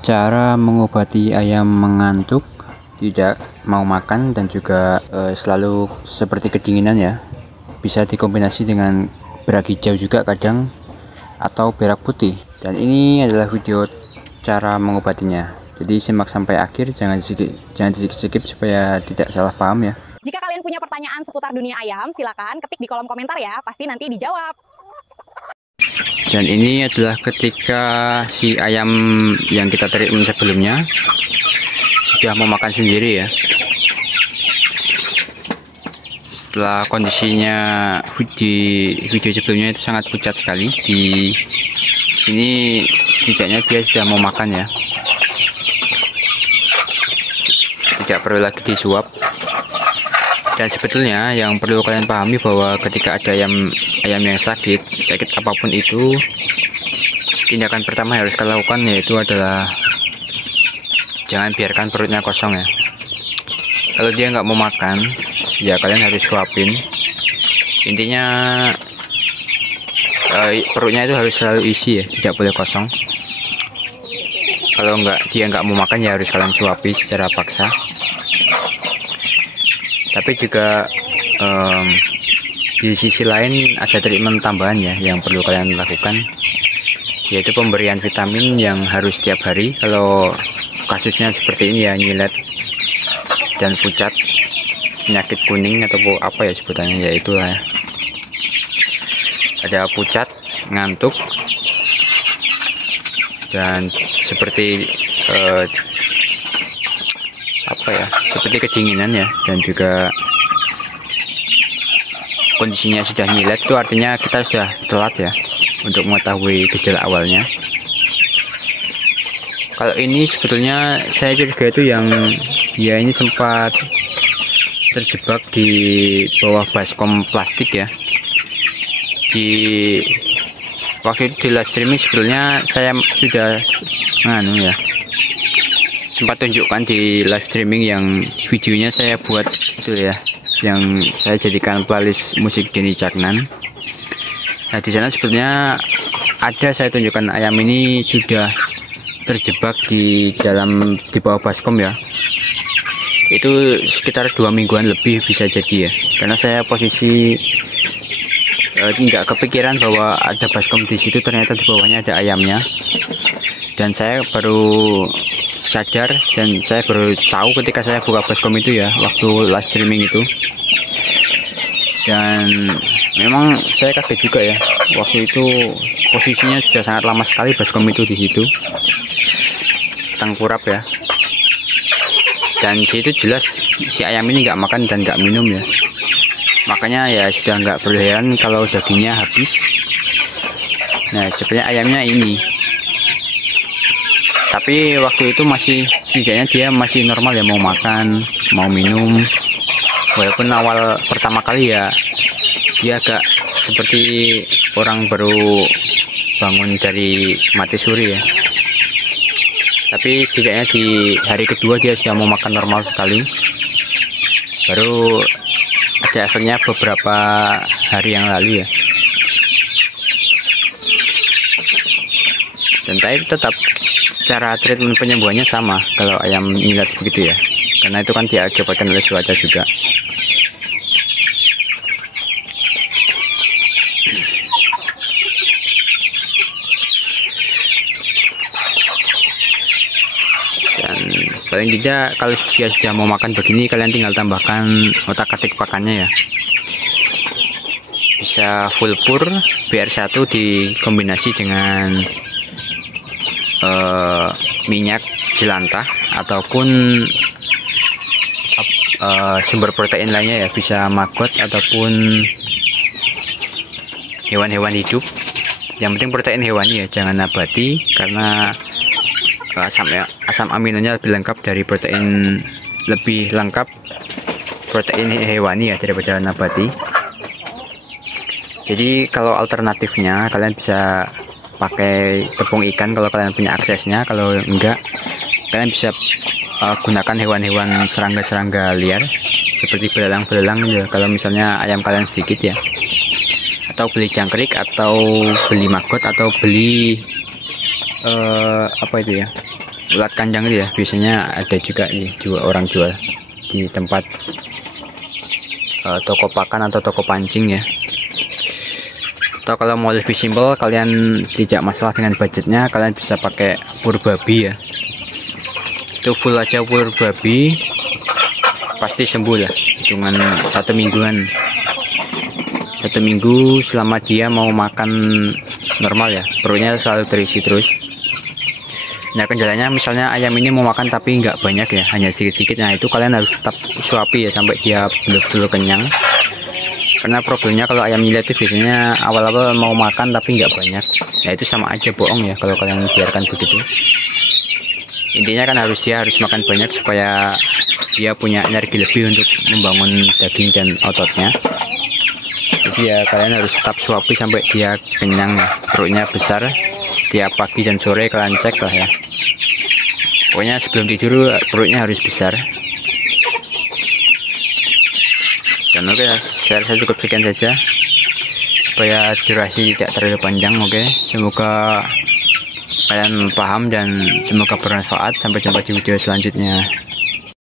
Cara mengobati ayam mengantuk, tidak mau makan, dan juga selalu seperti kedinginan ya. Bisa dikombinasi dengan berak hijau juga kadang, atau berak putih. Dan ini adalah video cara mengobatinya. Jadi simak sampai akhir, jangan di-skip supaya tidak salah paham ya. Jika kalian punya pertanyaan seputar dunia ayam, silakan ketik di kolom komentar ya, pasti nanti dijawab. Dan ini adalah ketika si ayam yang kita treatment sebelumnya sudah mau makan sendiri ya. Setelah kondisinya di video sebelumnya itu sangat pucat sekali, di sini setidaknya dia sudah mau makan ya. Tidak perlu lagi disuap. Dan sebetulnya yang perlu kalian pahami bahwa ketika ada ayam yang sakit apapun itu, tindakan pertama yang harus kalian lakukan yaitu adalah jangan biarkan perutnya kosong ya. Kalau dia nggak mau makan, ya kalian harus suapin. Intinya perutnya itu harus selalu isi ya, tidak boleh kosong. Kalau dia nggak mau makan, ya harus kalian suapi secara paksa. Tapi juga di sisi lain ada treatment tambahan ya yang perlu kalian lakukan, yaitu pemberian vitamin yang harus setiap hari. Kalau kasusnya seperti ini ya, nyilet dan pucat, penyakit kuning atau apa ya sebutannya, ya itulah ya. Ada pucat, ngantuk, dan seperti seperti kedinginan ya, dan juga kondisinya sudah nyilet, itu artinya kita sudah telat ya untuk mengetahui gejala awalnya. Kalau ini sebetulnya saya curiga itu yang dia ini sempat terjebak di bawah baskom plastik ya. Di waktu itu di live streaming sebetulnya saya sudah sempat tunjukkan di live streaming yang videonya saya buat itu ya, yang saya jadikan playlist musik Denny Caknan. Nah, di sana sebetulnya ada saya tunjukkan ayam ini sudah terjebak di bawah baskom ya. Itu sekitar 2 mingguan lebih bisa jadi ya, karena saya posisi nggak kepikiran bahwa ada baskom di situ, ternyata di bawahnya ada ayamnya. Dan saya baru sadar dan saya baru tahu ketika saya buka baskom itu ya, waktu live streaming itu. Dan memang saya kaget juga ya, waktu itu posisinya sudah sangat lama sekali baskom itu di situ, tengkurap ya. Dan di situ jelas si ayam ini nggak makan dan nggak minum ya, makanya ya sudah nggak perlu heran kalau dagingnya habis. Nah, sebenarnya ayamnya ini, tapi waktu itu masih setidaknya dia masih normal ya, mau makan, mau minum. Walaupun awal pertama kali ya dia agak seperti orang baru bangun dari mati suri ya, tapi setidaknya di hari kedua dia sudah mau makan normal sekali. Baru ada efeknya beberapa hari yang lalu ya. Dan tetap cara treatment penyembuhannya sama kalau ayam nyilat begitu ya, karena itu kan diakibatkan oleh cuaca juga. Dan paling tidak kalau dia sudah mau makan begini, kalian tinggal tambahkan otak-atik pakannya ya. Bisa full pur BR1 dikombinasi dengan minyak jelantah ataupun sumber protein lainnya ya, bisa maggot ataupun hewan-hewan hidup. Yang penting protein hewani ya, jangan nabati, karena asam aminonya lebih lengkap dari protein, lebih lengkap protein hewani ya daripada nabati. Jadi kalau alternatifnya kalian bisa pakai tepung ikan kalau kalian punya aksesnya. Kalau enggak, kalian bisa gunakan hewan-hewan serangga-serangga liar seperti belalang-belalang ya, kalau misalnya ayam kalian sedikit ya. Atau beli jangkrik, atau beli maggot, atau beli apa itu ya, ulat kanjang itu ya, biasanya ada juga nih orang jual di tempat toko pakan atau toko pancing ya. Atau kalau mau lebih simpel, kalian tidak masalah dengan budgetnya, kalian bisa pakai pur babi ya. Itu full aja pur babi, pasti sembuh lah, hitungan 1 mingguan. 1 minggu selama dia mau makan normal ya, perutnya selalu terisi terus. Nah kendalanya misalnya ayam ini mau makan tapi nggak banyak ya, hanya sedikit-sedikit. Nah itu kalian harus tetap suapi ya sampai dia benar-benar kenyang. Karena problemnya kalau ayam nyilet itu biasanya awal-awal mau makan tapi nggak banyak. Nah itu sama aja bohong ya kalau kalian biarkan begitu. Intinya kan dia harus makan banyak supaya dia punya energi lebih untuk membangun daging dan ototnya. Jadi ya kalian harus tetap suapi sampai dia kenyang ya, perutnya besar. Setiap pagi dan sore kalian cek lah ya, pokoknya sebelum tidur perutnya harus besar. Dan oke, saya rasa cukup sekian saja supaya durasi tidak terlalu panjang. Oke, semoga kalian paham dan semoga bermanfaat. Sampai jumpa di video selanjutnya.